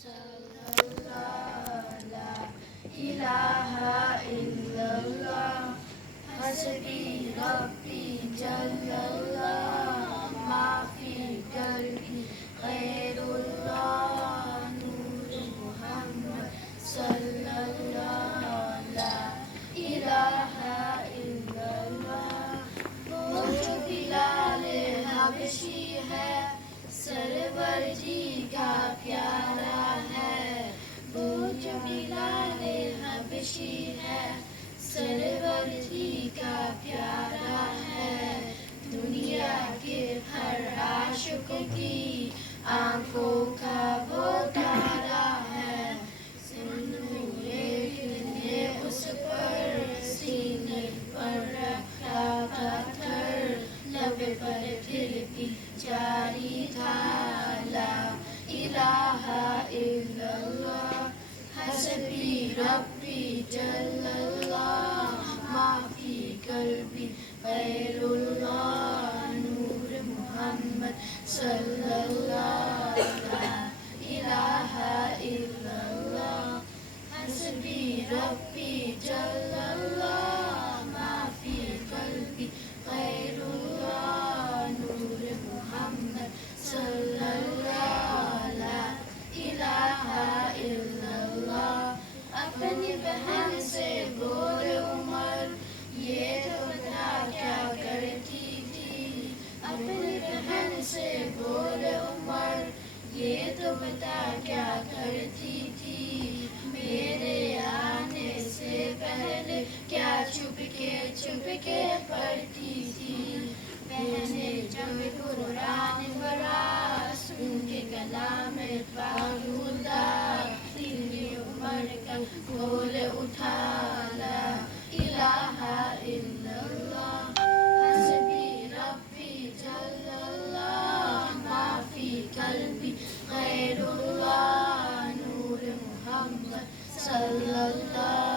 sallallahu la ilaha illallah hasbi rabbi jallallah ma fi qalbi ghairullah nur muhammad sallallahu la ilaha illallah وہ جو بلال حبشی ہے سرور جی کا پیارا ہے وہ جو بلال حبشی ہے سرور جی کا پیارا ہے دنیا کے ہر عاشق کی آنکھوں کا وہ تارا ہے نے اس پر سینے پر رکھا پتھر لب پر پھر بھی جاری تھا لا الہ الا اللہ حسبی ربی جل اللہ ما فی قلبی غیر اللہ نور محمد صلی اللہ لا الہ الا اللہ حسبی ربی جل اللہ ما فی قلبی غیر اللہ نور محمد صلی اللہ لا الہ الا اللہ اپنی بہن سے بول عمر یہ تو بتا کیا کرتی تھی اپنی بہن سے بول عمر یہ تو بتا کیا کرتی تھی میرے آنے سے پہلے کیا چھپ کے پڑھتی تھی بہنیں جب قرآن پڑھا سن کے کلام پالودہ تیری عمر کا کھول اٹھا لا الہ الا اللہ حسبی ربی جل اللہ ما فی قلبی غیر اللہ نور محمد صلی اللہ